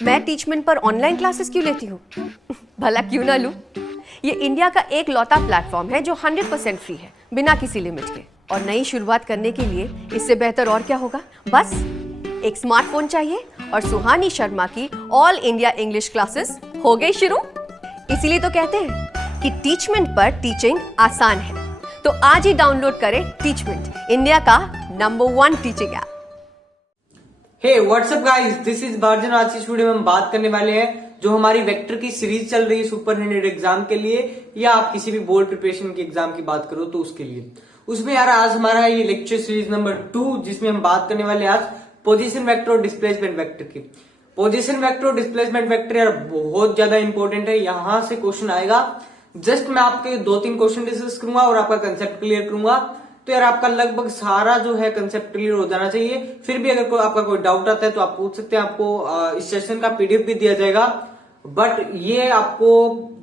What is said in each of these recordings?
मैं टीचमेंट पर online classes क्यों लेती हूँ? भला क्यों ना लूँ? ये इंडिया का एक लौता प्लेटफॉर्म है जो 100% फ्री है, बिना किसी लिमिट के। और नई शुरुआत करने के लिए इससे बेहतर और क्या होगा? बस एक स्मार्टफोन चाहिए और सुहानी शर्मा की ऑल इंडिया इंग्लिश क्लासेस हो गई शुरू। इसीलिए तो कहते हैं कि टीचमेंट पर टीचिंग आसान है। तो आज ही डाउनलोड करें टीचमेंट, इंडिया का number 1 teaching app. Hey WhatsApp guys, this is बार्जन। आज की इस वीडियो में हम बात करने वाले हैं जो हमारी वेक्टर की सीरीज चल रही है सुपरटेंडेंट एग्जाम के लिए, या आप किसी भी बोर्ड प्रिपरेशन के एग्जाम की बात करो तो उसके लिए। उसमें यार आज हमारा ये लेक्चर सीरीज नंबर 2, जिसमें हम बात करने वाले हैं आज पोजीशन वेक्टर और डिस्प्लेसमेंट वेक्टर की। पोजीशन वेक्टर और डिस्प्लेसमेंट वेक्टर यार बहुत ज्यादा इंपॉर्टेंट है, यहां से क्वेश्चन आएगा। जस्ट मैं आपके 2-3 क्वेश्चन डिस्कस करूंगा और आपका कंसेप्ट क्लियर करूंगा, तो यार आपका लगभग सारा जो है कंसेप्ट क्लियर हो जाना चाहिए। फिर भी अगर आपका कोई डाउट आता है तो आप पूछ सकते हैं, आपको इस सेशन का पीडीएफ भी दिया जाएगा। बट ये आपको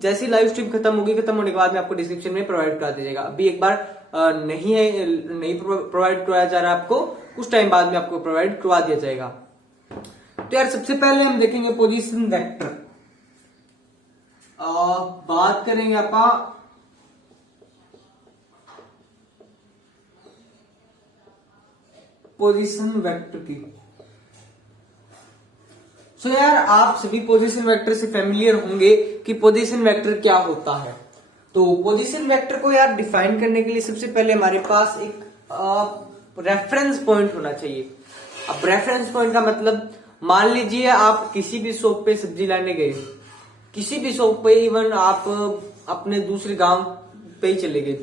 जैसी लाइव स्ट्रीम खत्म होने के बाद में आपको डिस्क्रिप्शन में प्रोवाइड करा दिया जाएगा। अभी एक बार नहीं प्रोवाइड करवाया जा रहा है आपको, कुछ टाइम बाद में आपको प्रोवाइड करवा दिया जाएगा। तो यार सबसे पहले हम देखेंगे पोजीशन वेक्टर। बात करेंगे आप पोजीशन वेक्टर की। सो यार आप सभी पोजीशन वेक्टर से फेमिलियर होंगे कि पोजीशन वेक्टर क्या होता है। तो पोजीशन वेक्टर को यार डिफाइन करने के लिए सबसे पहले हमारे पास एक रेफरेंस पॉइंट होना चाहिए। अब रेफरेंस पॉइंट का मतलब, मान लीजिए आप किसी भी शॉप पे सब्जी लाने गए, किसी भी शॉप पे, इवन आप अपने दूसरे गांव पे ही चले गए,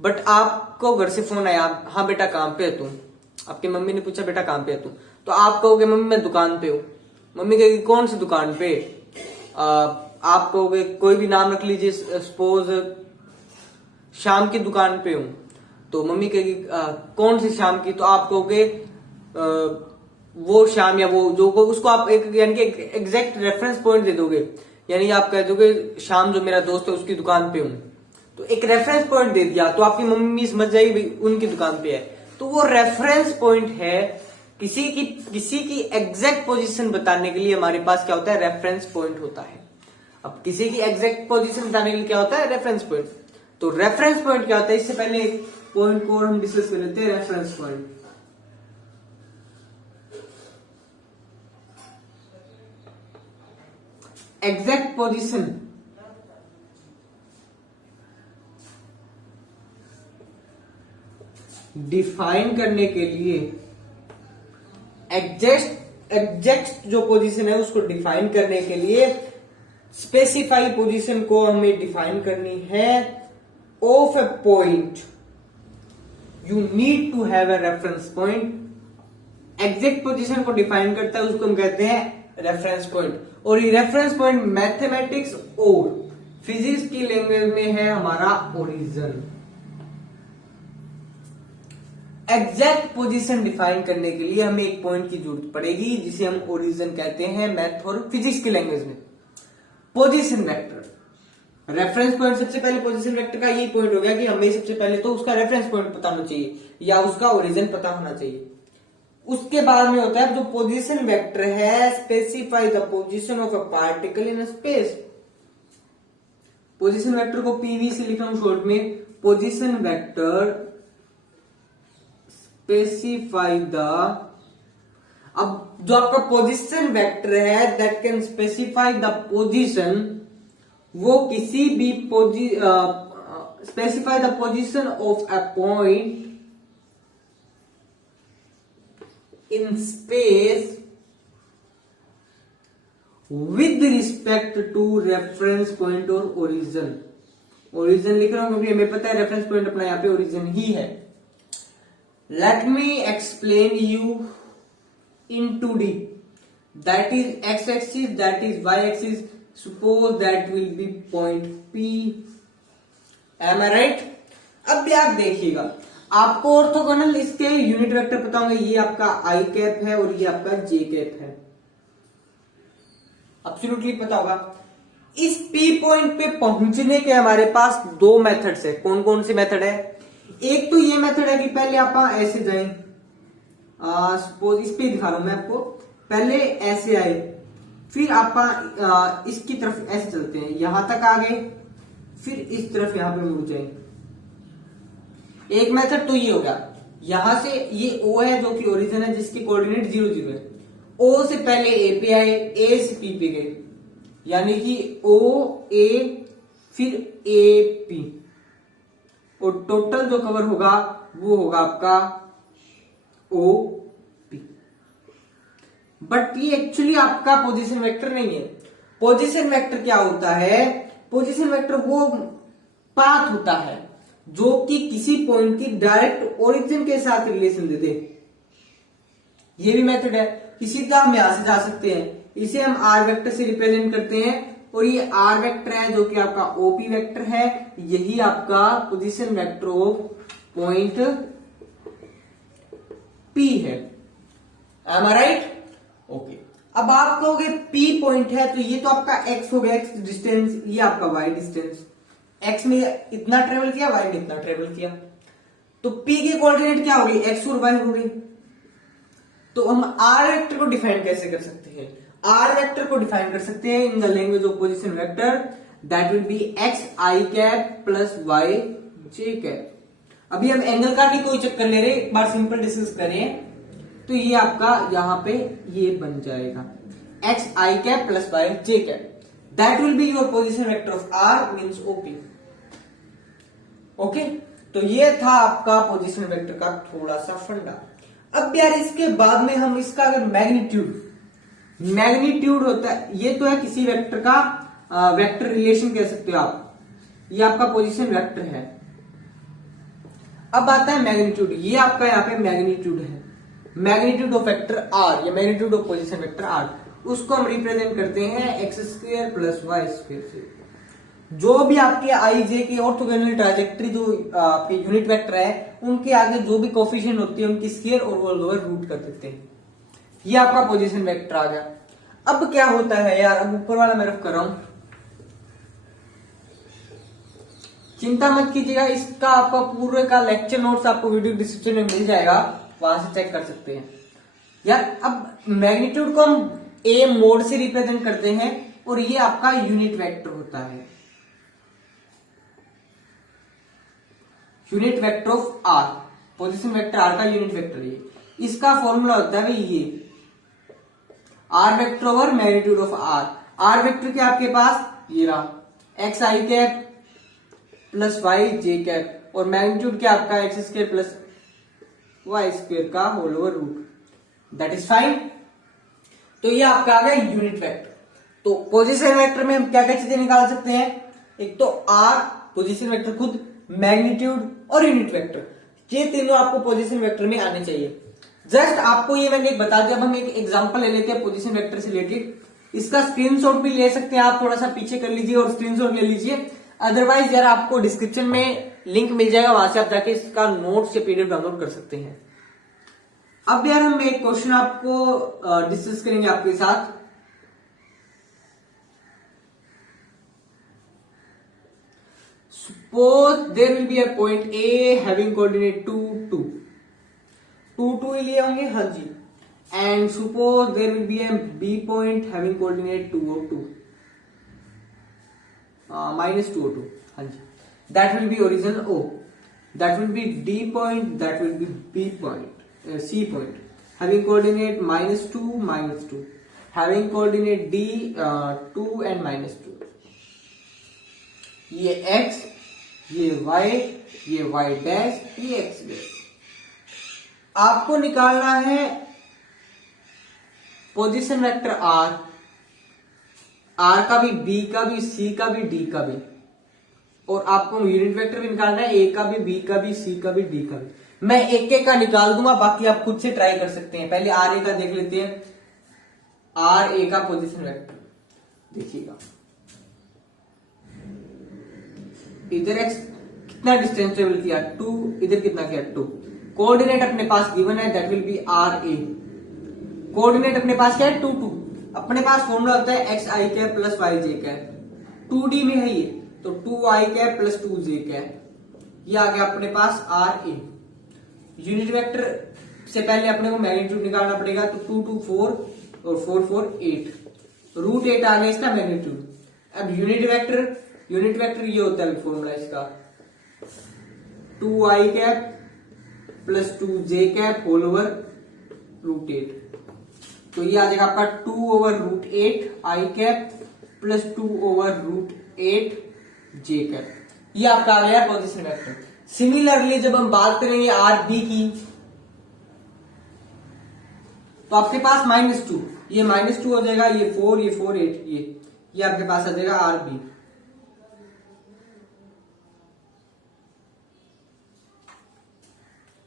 बट आपको घर से फोन आया, हाँ बेटा काम पे है तू। आपकी मम्मी ने पूछा बेटा काम पे है तू, तो आप कहोगे मम्मी मैं दुकान पे हूँ। मम्मी कहेगी कौन सी दुकान पे? आप कहोगे कोई भी नाम रख लीजिए, सपोज शाम की दुकान पे हूँ। तो मम्मी कहेगी कौन सी शाम की? तो आप कहोगे वो शाम, या वो जो उसको आप यानी कि एग्जैक्ट रेफरेंस पॉइंट दे दोगे, यानी आप कह दोगे शाम जो मेरा दोस्त है उसकी दुकान पे हूँ। तो एक रेफरेंस पॉइंट दे दिया तो आपकी मम्मी समझ जाएगी उनकी दुकान पे है। तो वो रेफरेंस पॉइंट है, किसी की एग्जैक्ट पोजीशन बताने के लिए हमारे पास क्या होता है? रेफरेंस पॉइंट होता है। अब किसी की एग्जैक्ट पोजीशन बताने के लिए क्या होता है? Reference point. तो रेफरेंस पॉइंट क्या होता है? इससे पहले पॉइंट को हम डिस्कस कर लेते हैं। Reference point exact position define करने के लिए, एग्जैक्ट जो पोजीशन है उसको डिफाइन करने के लिए स्पेसिफाई पोजीशन को हमें डिफाइन करनी है of a point. You need to have a reference point. Exact position को डिफाइन करता है, उसको हम कहते हैं रेफरेंस पॉइंट। और ये रेफरेंस पॉइंट मैथमेटिक्स और फिजिक्स की लैंग्वेज में है हमारा ओरिजिन। एग्जैक्ट पोजीशन डिफाइन करने के लिए हमें एक पॉइंट की जरूरत पड़ेगी, जिसे हम ओरिजिन कहते हैं मैथ और फिजिक्स की लैंग्वेज में। पोजीशन वेक्टर रेफरेंस पॉइंट, सबसे पहले पोजीशन वेक्टर का ये पॉइंट हो गया कि हमें सबसे पहले तो उसका रेफरेंस पॉइंट पता होना चाहिए या उसका ओरिजिन पता होना चाहिए। उसके बाद में होता है जो पोजीशन वेक्टर है, specify the position of a particle in space. Position vector को पीवी से लिखा हूं शॉर्ट में। पोजीशन वेक्टर स्पेसिफाई द, अब जो आपका पोजीशन वेक्टर है that can specify the position, वो किसी भी specify the position of a point in space with respect to reference point और ओरिजिन। ओरिजिन लिख रहा हूं क्योंकि हमें पता है रेफरेंस पॉइंट अपना यहां पे ओरिजिन ही है। Let me explain you in 2D. That is x-axis, that is y-axis. Suppose that will be point P. Am I right? अब भी आप देखिएगा, आपको ऑर्थोगोनल इसके यूनिट वेक्टर पता होंगे। ये आपका आई कैप है और ये आपका जे कैप है, एब्सोल्युटली पता होगा। इस P पॉइंट पे पहुंचने के हमारे पास 2 मेथड्स है। कौन कौन सी मेथड है? एक तो ये मेथड है कि पहले आप ऐसे जाएं, सपोज इस पे दिखा रहा हूं मैं आपको, पहले ऐसे आए, फिर आप इसकी तरफ ऐसे चलते हैं, यहां तक आ गए, फिर इस तरफ यहां पे मुड़ जाए। एक मेथड तो ये हो गया, यहां से ये O है जो कि ओरिजिन है, जिसके कोऑर्डिनेट 0 0 है। O से पहले A पे आए, A से P पे गए, यानी कि O A फिर A P, और टोटल जो कवर होगा वो होगा आपका O P। बट ये एक्चुअली आपका पोजीशन वेक्टर नहीं है। पोजीशन वेक्टर क्या होता है? पोजीशन वेक्टर वो पाथ होता है जो कि किसी पॉइंट की डायरेक्ट ओरिजिन के साथ रिलेशन देते। ये भी मेथड है, सीधा हम यहां से जा सकते हैं, इसे हम आर वेक्टर से रिप्रेजेंट करते हैं, और ये आर वेक्टर है जो कि आपका ओपी वेक्टर है, यही आपका position vector of point P है। M I right? ओके। अब आप कहोगे पी पॉइंट है तो ये तो आपका एक्स हो गया, एक्स डिस्टेंस, ये आपका वाई डिस्टेंस। एक्स में इतना ट्रेवल किया, वाई में इतना ट्रेवल किया, तो पी के कोऑर्डिनेट क्या हो गई? एक्स और वाई हो गई। तो हम आर वेक्टर को डिफाइन कैसे कर सकते हैं? आर वेक्टर को डिफाइन कर सकते हैं in the language of position vector, that will be x I cap plus Y J cap. अभी हम एंगल का भी कोई चक्कर ले रहे, एक बार सिंपल डिस्कस करें तो ये आपका यहां पे ये बन जाएगा X I cap plus Y J cap, that will be your position vector of R means OP. Okay, तो ये था आपका पोजीशन वेक्टर का थोड़ा सा फंडा। अब यार इसके बाद में हम इसका अगर मैग्नीट्यूड होता है, ये तो है किसी वेक्टर का वेक्टर रिलेशन कह सकते हो आप, ये आपका पोजीशन वेक्टर है। अब आता है मैग्नीट्यूड, ये आपका यहाँ पे मैग्नीट्यूड है, मैग्नीट्यूड ऑफ वेक्टर आर या magnitude of position vector R, उसको हम रिप्रेजेंट करते हैं X square plus Y square से। जो भी आपके आई जे के ऑर्थोगोनल ट्राजेक्टरी जो आपके यूनिट वेक्टर है, उनके आगे जो भी कोफिशिएंट होती है उनकी स्क्वायर और ऑल ओवर रूट कर देते हैं। ये आपका पोजीशन वेक्टर आ गया। अब क्या होता है यार, अब ऊपर वाला मैं रख कर रहा हूं, चिंता मत कीजिएगा, इसका आपका पूरे का लेक्चर नोट्स आपको वीडियो डिस्क्रिप्शन में मिल जाएगा, वहां से चेक कर सकते हैं यार। अब मैग्नीट्यूड को हम ए मोड से रिप्रेजेंट करते हैं और ये आपका यूनिट वेक्टर होता है, unit vector of R, position vector R का यूनिट वेक्टर ये, इसका फॉर्मूला होता है भाई ये R vector over magnitude of R. R vector के आपके पास ये रहा एक्स आई कैप प्लस वाई जे कैप, और मैग्नीट्यूड क्या आपका X square plus Y square का whole over root, that is fine. तो ये आपका आ गया यूनिट वेक्टर। तो पोजीशन वेक्टर में हम क्या क्या चीजें निकाल सकते हैं? एक तो आर पोजीशन वेक्टर खुद, मैग्नीट्यूड और यूनिट वेक्टर, ये तीनों आपको पोजीशन वेक्टर में आने चाहिए। जस्ट आपको ये मैंने बता दिया। अब हम एक एग्जांपल ले लेते हैं पोजीशन वेक्टर से रिलेटेड, इसका स्क्रीनशॉट भी ले सकते हैं आप, थोड़ा सा पीछे कर लीजिए और स्क्रीनशॉट ले लीजिए, अदरवाइज यार आपको डिस्क्रिप्शन में लिंक मिल जाएगा, वहां से आप जाके इसका नोट्स या पीडीएफ डाउनलोड कर सकते हैं। अब यार हम एक क्वेश्चन आपको डिस्कस करेंगे आपके साथ। Suppose there will be a point A having coordinate 2 2 2 2 लिए होंगे, हाँ जी। And suppose there will be a B point having coordinate 2 or 2 minus 2 or 2, हाँ जी। That will be origin O. That will be D point. That will be B point, C point having coordinate minus 2 minus 2, having coordinate D 2 and minus 2. ये X, ये Y, ये Y dash, ये X dash. आपको निकालना है position vector R, R का भी, B का भी, C का भी, D का भी, और आपको यूनिट वेक्टर भी निकालना है, A का भी, B का भी, C का भी, D का भी। मैं एक एक का निकाल दूंगा, बाकी आप खुद से ट्राई कर सकते हैं। पहले आर ए का देख लेते हैं। आर ए का पोजीशन वेक्टर देखिएगा, इधर एक्स कितना डिस्टेंस ट्रेवल किया 2, इधर कितना किया 2। कोऑर्डिनेट अपने पास गिवन है, that will be R A. Coordinate अपने पास क्या है 2 2, अपने पास फॉर्मूला होता है एक्स आई कैप प्लस वाई जे कैप, 2D में है ये, तो 2 आई कैप प्लस 2 जे कैप, ये आ गया अपने पास आर ए। यूनिट वेक्टर से पहले अपने को मैग्नीट्यूड निकालना पड़ेगा, तो 2 2 4 और 4 4 8, √8 आ गया इसका मैग्नीट्यूड। अब यूनिट वेक्टर ये होता है फॉर्मूला इसका 2i cap plus 2j cap whole over √8। तो ये आ जाएगा आपका 2 over √8 i cap plus 2 over √8 j cap. ये आपका आ गया पोजीशन वेक्टर। सिमिलरली जब हम बात करेंगे RB की, तो आपके पास -2, ये -2 हो जाएगा, ये 4, ये 4, 8, ये आपके पास आ जाएगा RB।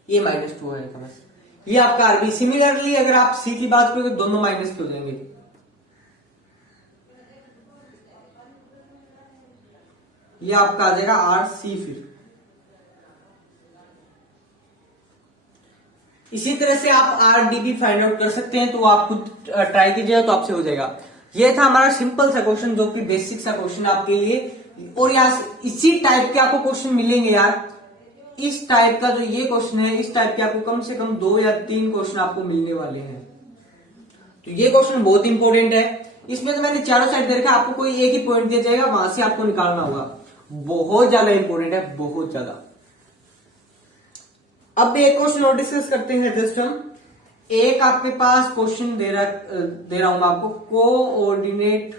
ये -2 हो जाएगा बस, ये आपका RB। सिमिलरली अगर आप C की बात करोगे दोनों माइनस के हो जाएंगे। ये आपका आ जाएगा RC। फिर इसी तरह से आप RD भी फाइंड आउट कर सकते हैं, तो आप खुद ट्राई कीजिएगा तो आपसे हो जाएगा। ये था हमारा सिंपल सा क्वेश्चन, जो कि बेसिक सा क्वेश्चन आपके लिए। और यार इसी टाइप के आपको क्वेश्चन मिलेंगे यार, इस टाइप का जो ये क्वेश्चन है, इस टाइप के आपको कम से कम 2 या 3 क्वेश्चन आपको मिलने वाले हैं। तो ये क्वेश्चन बहुत इंपॉर्टेंट है। इसमें तो मैंने चारों साइड दे रखा, आपको कोई एक ही पॉइंट दिया जाएगा, वहां से आपको निकालना होगा। बहुत ज्यादा इंपॉर्टेंट है, बहुत ज्यादा। अब एक क्वेश्चन और डिस्कस करते हैं। जस्ट हम एक आपके पास क्वेश्चन दे रहा हूं मैं आपको, coordinate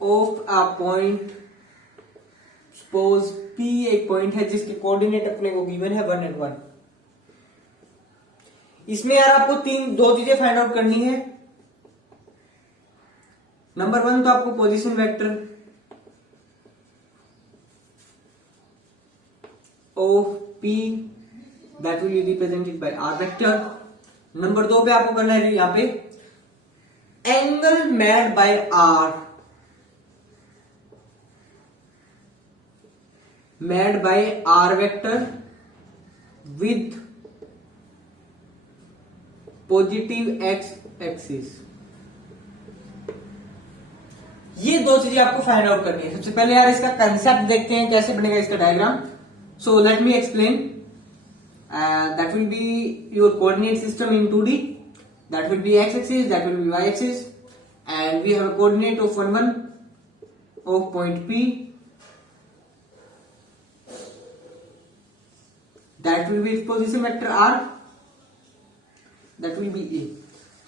of a point. Suppose P एक पॉइंट है जिसके कोऑर्डिनेट अपने को गिवन है 1 और 1। इसमें यार आपको 2 चीजें फाइंड आउट करनी है। नंबर 1 तो आपको position vector of P that will be represented by R vector। Number 2 पे आपको करना है यहां पे angle made by R, made by R vector with positive x axis. ये 2 चीजें आपको फाइंड आउट करनी है। सबसे पहले यार इसका कंसेप्ट देखते हैं, कैसे बनेगा इसका diagram. So let me explain. That will be your coordinate system in 2D. That will be x-axis, that will be y-axis, and we have a coordinate of 1, 1 of point P. That will be its position vector R. That will be A.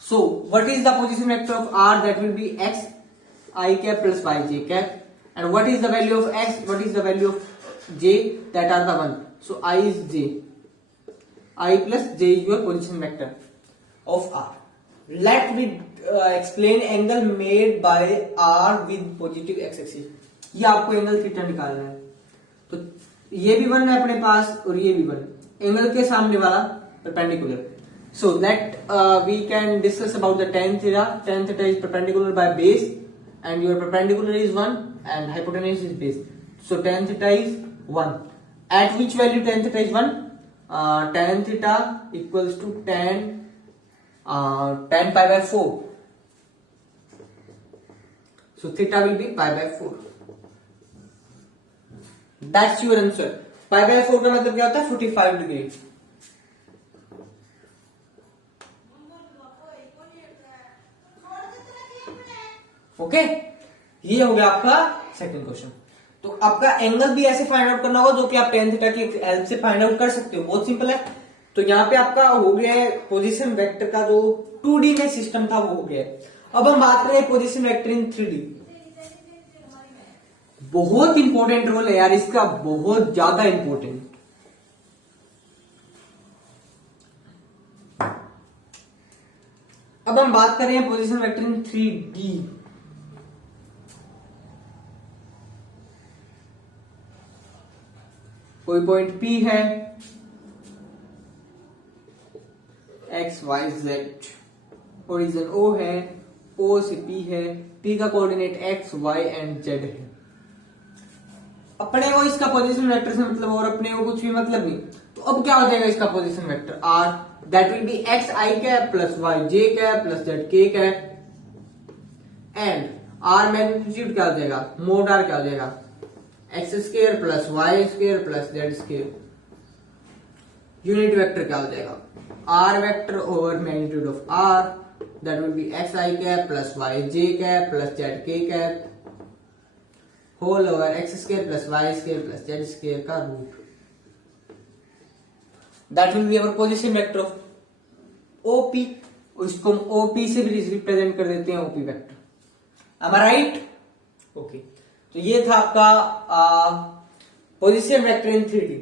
So what is the position vector of R? That will be x I cap plus y j cap. And what is the value of x? What is the value of j? That are the 1. So I is j. I plus j is your position vector of R. Let me explain angle made by R with positive x axis. ये आपको angle theta निकालना है। तो ये भी 1 है अपने पास और ये भी 1, एंगल के सामने वाला perpendicular. So let we can discuss about the tan theta. Tan theta is perpendicular by base, and your perpendicular is 1 and hypotenuse is base. So tan theta is 1. At which value tan theta is 1? Tan theta equals to tan pi by 4. So theta will be pi by 4. That's your answer. Pi by 4 का मतलब क्या होता है? 45 degree. Okay, ये हो गया आपका second question. तो आपका एंगल भी ऐसे फाइंड आउट करना होगा, जो कि आप tan थीटा की हेल्प से फाइंड आउट कर सकते हो। बहुत सिंपल है। तो यहाँ पे आपका हो गया है पोजीशन वेक्टर का जो 2D में सिस्टम था वो हो गया है। अब हम बात करें पोजीशन वेक्टर इन 3D। बहुत इंपॉर्टेंट रोल है यार इसका, बहुत ज्यादा इंपॉर्टेंट। अब हम बात कर रहे हैं पोजीशन वेक्टर इन 3D। कोई पॉइंट P है, x y z, origin O है, O से P है, P का coordinate x y and z है। अपने को इसका पोजीशन वेक्टर से मतलब और अपने को कुछ भी मतलब नहीं। तो अब क्या हो जाएगा इसका position vector R? That will be x I cap plus y j cap plus z k cap, and R magnitude क्या हो जाएगा? मोड R क्या हो जाएगा? X square plus Y square plus z square. Unit vector क्या हो जाएगा? R vector over magnitude of R that will be x I cap plus Y J cap plus z k cap whole over x square plus Y square plus z square का root. That will be our position vector of OP. इसको हम OP से भी represent कर देते हैं, OP vector. Am I right? Okay, तो ये था आपका position vector in 3D।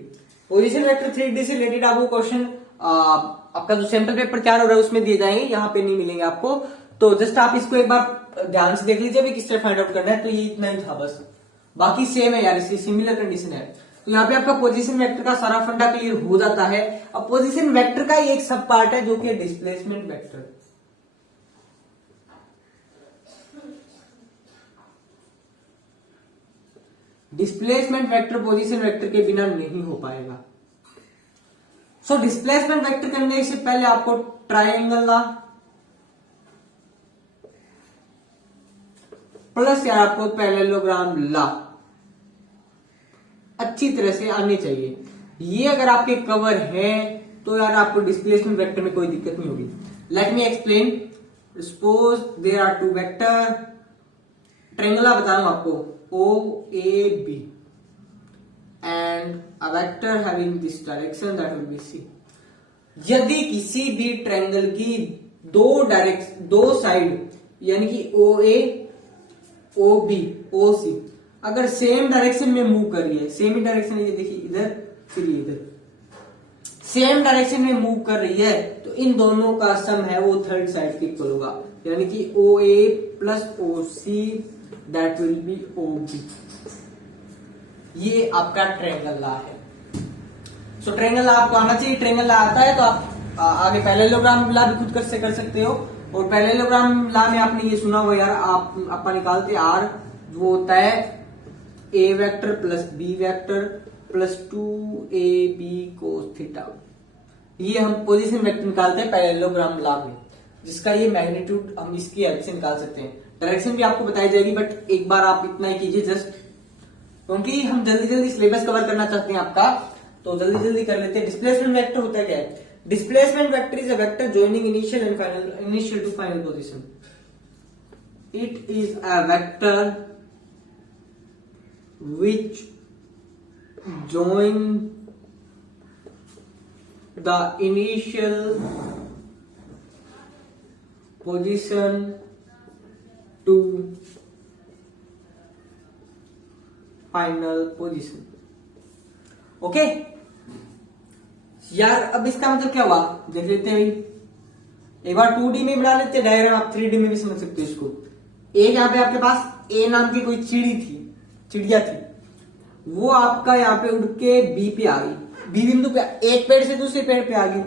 Position vector 3D से रिलेटेड आपको क्वेश्चन आपका जो सैंपल पेपर तैयार हो रहा है उसमें दिए जाएंगे, यहाँ पे नहीं मिलेंगे आपको। तो जस्ट आप इसको एक बार ध्यान से देख लीजिए किस तरह फाइंड आउट करना है। तो ये इतना ही था बस, बाकी सेम है यार, इसकी सिमिलर कंडीशन है। तो यहाँ पे आपका पोजीशन वेक्टर का सारा फंडा क्लियर हो जाता है। अब पोजीशन वेक्टर का एक सब पार्ट है जो कि displacement vector. Displacement vector position vector के बिना नहीं हो पाएगा। सो डिस्प्लेसमेंट वेक्टर करने से पहले आपको ट्रायंगल ला प्लस यार आपको पैरेललोग्राम ला अच्छी तरह से आने चाहिए। ये अगर आपके कवर है तो यार आपको डिस्प्लेसमेंट वेक्टर में कोई दिक्कत नहीं होगी। Let me explain. Suppose there are two vector, triangle बता रहा हूं आपको, O A B and a vector having this direction that will be C। यदि किसी भी ट्रायंगल की दो साइड यानी कि OA, OB, OC अगर सेम डायरेक्शन में मूव कर रही है, सेम ही डायरेक्शन, ये देखिए इधर फिर इधर, सेम डायरेक्शन में मूव कर रही है, तो इन दोनों का सम है वो थर्ड साइड के इक्वल होगा, यानी कि OA plus OC that will be OB। ये आपका ट्रायंगल ला है। सो ट्रायंगल ला आपको आना चाहिए। ट्रायंगल ला आता है तो आप आगे पैरेललोग्राम ला भी खुद कर सकते हो। और पैरेललोग्राम ला में आपने ये सुना हुआ यार, आप निकालते R वो होता है A vector plus B vector plus 2AB cos theta. ये हम पोजीशन वेक्टर निकालते हैं पैरेललोग्राम ला में, जिसका ये मैग्नीट्यूड हम इसकी हेल्प से निकाल सकते हैं। डायरेक्शन भी आपको बताई जाएगी, बट एक बार आप इतना ही कीजिए जस्ट, क्योंकि हम जल्दी सिलेबस कवर करना चाहते हैं आपका, तो जल्दी कर लेते हैं। डिस्प्लेसमेंट वेक्टर होता है क्या है? Displacement vector is a vector joining initial to final position. It is a vector which join the initial position to final position। Okay यार, अब इसका मतलब क्या हुआ देख लेते हैं। एक बार 2D में बना लेते हैं डायग्राम, आप 3D में भी समझ सकते हो इसको। एक यहाँ पे आपके पास A नाम की कोई चिड़िया थी, वो आपका यहाँ पे उड़ के बी पे आ गई, बी बिंदु पे, एक पेड़ से दूसरे पेड़ पे आ गई।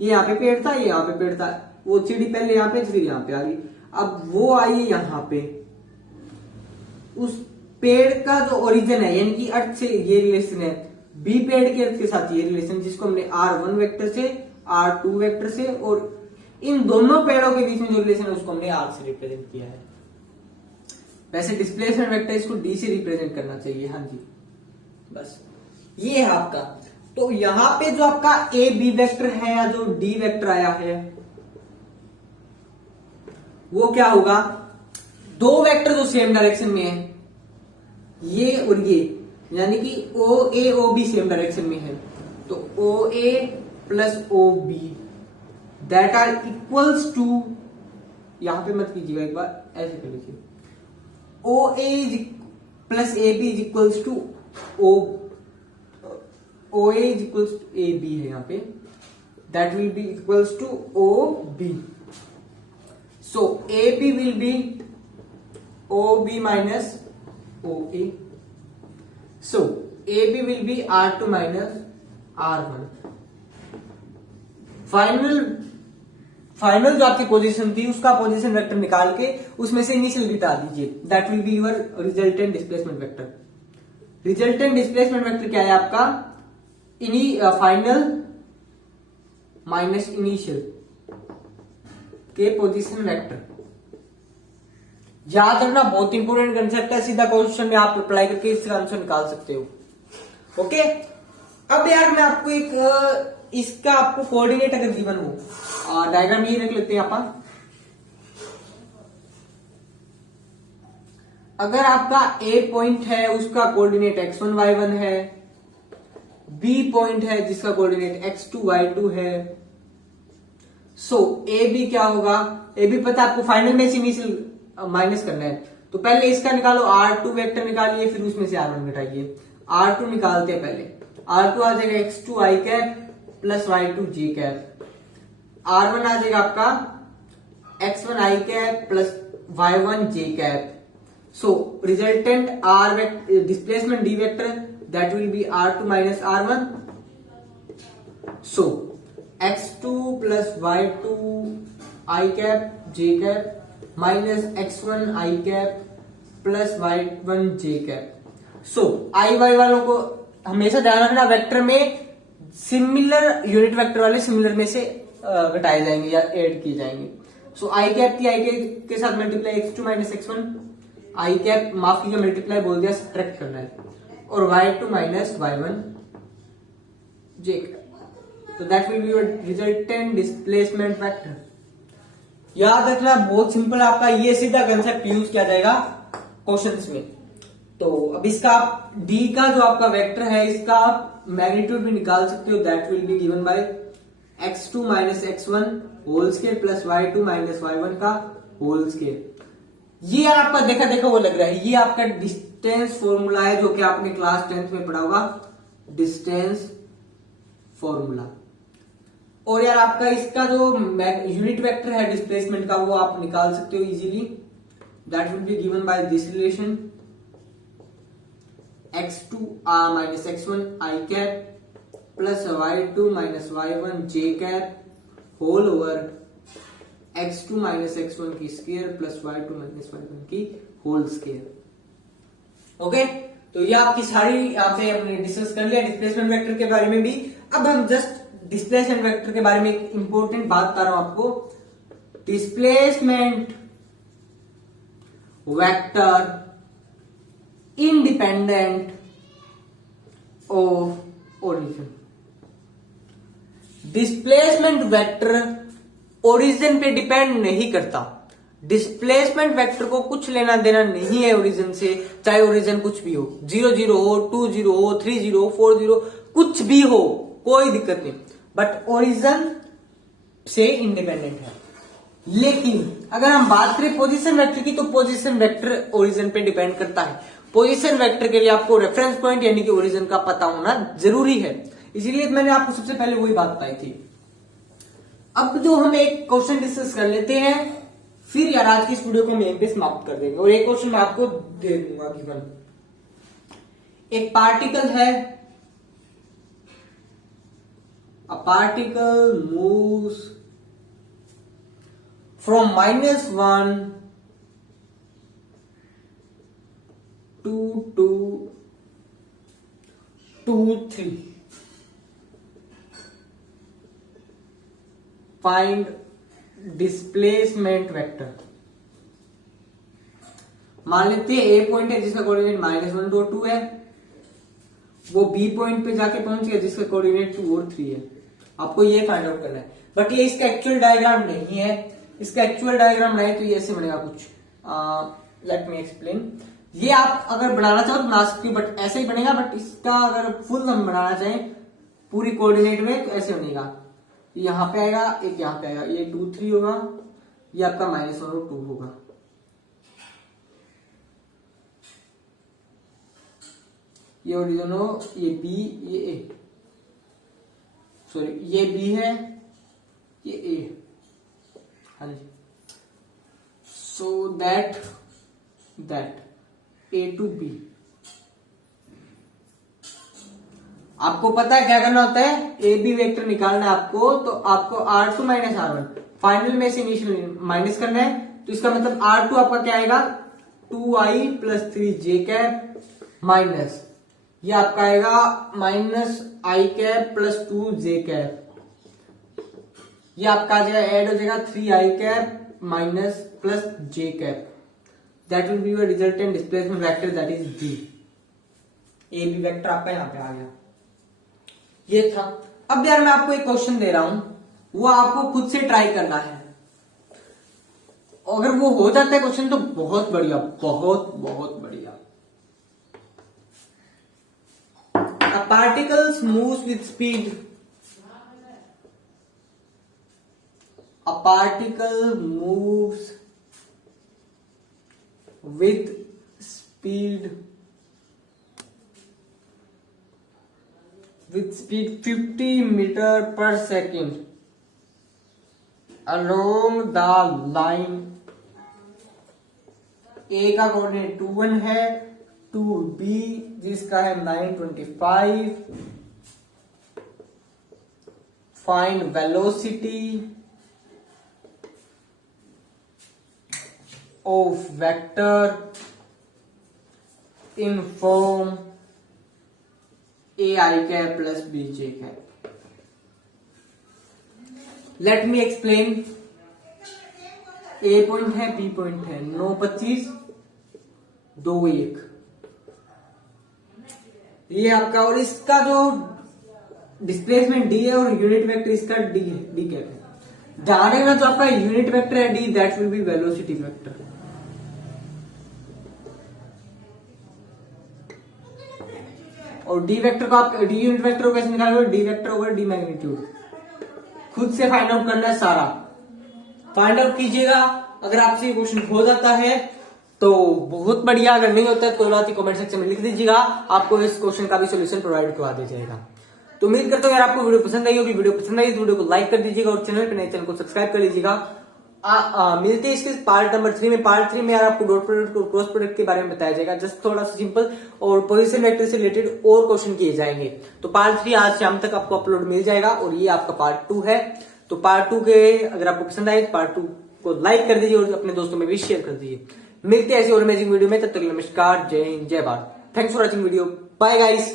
ये यहाँ पे पेड़ था, ये यहाँ पे पेड़ था, वो चिड़ी पहले यहाँ पे फिर यहाँ पे आ गई। अब वो आई यहाँ पे, उस पेड़ का जो ओरिजिन है यानी कि अर्थ से ये रिलेशन है, बी पेड़ के अर्थ के साथ ये रिलेशन, जिसको हमने R1 वेक्टर से, R2 वेक्टर से और इन दोनों पेड़ों के बीच में जो रिलेशन है उसको हमने R से रिप्रेजेंट किया है। वैसे डिस्प्लेसमेंट वेक्टर इसको D से रिप्रेजेंट करना चाहिए। हाँ जी, बस ये है आपका। तो यहां पे जो आपका A B वेक्टर है या जो D वेक्टर आया है वो क्या होगा? दो वेक्टर जो सेम डायरेक्शन में है, ये और ये, यानी कि OA OB सेम डायरेक्शन में है, तो OA plus OB that are equals to, यहां पे मत कीजिएगा, एक बार ऐसे कर लीजिए, OA plus AB is equals to OA is equals to AB है यहाँ पे, that will be equals to OB। So AB will be OB minus OA। So AB will be R2 minus R1। Final जो आपकी position थी उसका position vector निकाल के उसमें से इनिशियल घटा दीजिए, that will be your resultant displacement vector. Resultant displacement vector क्या है आपका? फाइनल माइनस इनिशियल के पोजीशन वेक्टर। याद रखना, बहुत इंपोर्टेंट कंसेप्ट है, सीधा क्वेश्चन में आप अप्लाई करके इसका आंसर निकाल सकते हो। ओके, अब यार मैं आपको एक इसका आपको कोऑर्डिनेट अगर गिवन हो, डायग्राम ये रख लेते हैं अपन। अगर आपका ए पॉइंट है उसका कोऑर्डिनेट x1 y1 है, बी पॉइंट है जिसका कोऑर्डिनेट x2 y2 है, सो ए बी क्या होगा, ए बी पता आपको फाइनल में से इनिशियल माइनस करना है, तो पहले इसका निकालो, R2 वेक्टर निकालिए, फिर उसमें से R1 घटाइए। R2 निकालते हैं पहले, R2 आ जाएगा x2 i cap plus y2 j cap, R1 आ जाएगा आपका x1 i cap plus y1 j cap. So resultant r vector displacement d vector that will be R2 minus R1। So x2 plus y2 i cap j cap minus x1 i cap plus y1 j cap. So i y वालों को हमेशा ध्यान रखना, vector में similar unit vector वाले similar में से घटाए जाएंगे या ऐड किए जाएंगे। सो आई कैप थी, आई कैप के साथ मल्टीप्लाई x2 माइनस x1, आई कैप माफ कीजिए मल्टीप्लाई बोल दिया, सब्ट्रैक्ट करना है, और y2 माइनस y1 j कैप। तो that will be your resultant displacement vector. याद रखना बहुत सिंपल, आपका ये सीधा कंसेप्ट यूज किया जाएगा क्वेश्चंस में। तो अब इसका आप डी का जो आपका वेक्टर है इसका आप मैग्नीट्यूड भी निकाल सकते हो, that will be given by x2 minus x1 whole square प्लस y2 माइनस y1 का होल स्केयर। ये आपका देखा देखा वो लग रहा है, ये आपका डिस्टेंस फॉर्मूला है जो कि आपने क्लास 10th में पढ़ा होगा, डिस्टेंस फॉर्मूला। और यार आपका इसका जो यूनिट वेक्टर है डिस्प्लेसमेंट का वो आप निकाल सकते हो easily, that will be given by this relation x2 r minus x1 i cap plus y2 minus y1 j cap whole over x2 minus x1 की square plus y2 minus y1 की whole square. Okay, तो ये आपकी सारी यहाँ पे हमने discuss कर लिया डिस्प्लेसमेंट वेक्टर के बारे में भी। अब हम जस्ट डिस्प्लेसमेंट वेक्टर के बारे में एक इंपॉर्टेंट बात बता रहा हूं आपको, displacement vector independent of origin. Displacement vector origin पे डिपेंड नहीं करता, डिस्प्लेसमेंट वेक्टर को कुछ लेना देना नहीं है ओरिजिन से, चाहे ओरिजिन कुछ भी हो, 0 0 हो, 2 0 हो, 3 0 हो, 4 0 कुछ भी हो, कोई दिक्कत नहीं, बट ओरिजिन से इंडिपेंडेंट है। लेकिन अगर हम बात करें पोजीशन वेक्टर की, तो पोजीशन वेक्टर ओरिजिन पे डिपेंड करता है। पोजीशन वेक्टर के लिए आपको रेफरेंस पॉइंट यानी कि ओरिजिन का पता होना जरूरी है, इसीलिए मैंने आपको सबसे पहले वही बात बताई थी। अब जो हम एक क्वेश्चन डिस्कस कर लेते हैं, फिर यार आज की इस वीडियो को हम यहीं पे समाप्त कर देंगे। और एक क्वेश्चन मैं आपको दे दूंगा गिवन, एक पार्टिकल है, a particle moves from -1 to 2 3 find displacement vector. मान लेते हैं ए पॉइंट है जिसका कोऑर्डिनेट -1 और 2 है, वो बी पॉइंट पे जाके पहुंच गया जिसका कोऑर्डिनेट 2 और 3 है। आपको ये फाइंड आउट करना है, बट ये इसका एक्चुअल डायग्राम नहीं है। इसका एक्चुअल डायग्राम नहीं तो ये ऐसे बनेगा कुछ, लेट मी एक्सप्लेन। ये आप अगर बनाना चाहो तो बना सकते हो, बट ऐसे ही बनेगा, बट इसका अगर फुल हम बनाना चाहें पूरी कोऑर्डिनेट में तो ऐसे बनेगा, यहां पे आएगा, एक यहां पे आएगा, ये 2 3 होगा, ये आपका -1 और 2 होगा। ये ओरिजिन हो, ये बी, ये ए, सॉरी ये बी है, ये ए, हाँ जी। So that A to B। आपको पता है क्या करना होता है, ए बी वेक्टर निकालना है आपको, तो आपको R2 माइनस R1 फाइनल में से इनिशियल माइनस करना है। तो इसका मतलब R2 आपका क्या आएगा, 2i plus 3j cap minus, ये आपका आएगा -i cap plus 2j cap, ये आपका आ जाएगा ऐड हो जाएगा 3i cap minus plus j cap, that will be your resultant displacement vector, that is D। A B vector आपका यहां पे आ गया, ये था। अब यार मैं आपको एक क्वेश्चन दे रहा हूं, वो आपको खुद से ट्राई करना है, अगर वो हो जाता है क्वेश्चन तो बहुत बढ़िया, बहुत बहुत बढ़िया। A particles moves with speed. A particle moves with speed 50 meter per second along the line. A का कोऑर्डिनेट 21 है, 2B जिसका है 925. Find velocity of vector in form AI cap plus BJ cap. Late me explain. A point है, B point है, 9 25 2 1 ये आपका, और इसका जो डिस्प्लेसमेंट D है और यूनिट वेक्टर इसका D है, D कैप है. ध्यान रखना जो आपका यूनिट वेक्टर है D, that will B velocity vector. और D वेक्टर को आप D यूनिट वेक्टर को कैसे निकालोगे? D vector over D magnitude. खुद से फाइंड आउट करना है सारा, फाइंड आउट कीजिएगा. अगर आपसे ये क्वेश्चन हो जाता है तो बहुत बढ़िया, अगर नहीं होता है तो कोई बात नहीं, कमेंट सेक्शन में लिख दीजिएगा, आपको इस क्वेश्चन का भी सॉल्यूशन प्रोवाइड करवा दिया जाएगा. तो उम्मीद करता हूँ यार आपको वीडियो पसंद आई होगी. वीडियो पसंद आई तो वीडियो को लाइक कर दीजिएगा और चैनल पे नए चैनल को सब्सक्राइब कर लीजिएगा. मिलते हैं इसके पार्ट नंबर 3 में. पार्ट 3 में यार आपको डॉट प्रोडक्ट और क्रॉस प्रोडक्ट के बारे में बताया जाएगा. जस्ट थोड़ा सा सिंपल और पोजीशन वेक्टर से रिलेटेड और क्वेश्चन किए जाएंगे. तो पार्ट 3 आज शाम तक आपको अपलोड मिल जाएगा और ये आपका पार्ट 2 है. तो पार्ट 2 के अगर आपको पसंद आए तो पार्ट 2 को लाइक कर दीजिए और अपने दोस्तों में भी शेयर कर दीजिए. मिलते हैं ऐसी और अमेजिंग वीडियो में. तब तक नमस्कार, जय हिंद, जय Bharat. Thanks for watching video. Bye guys.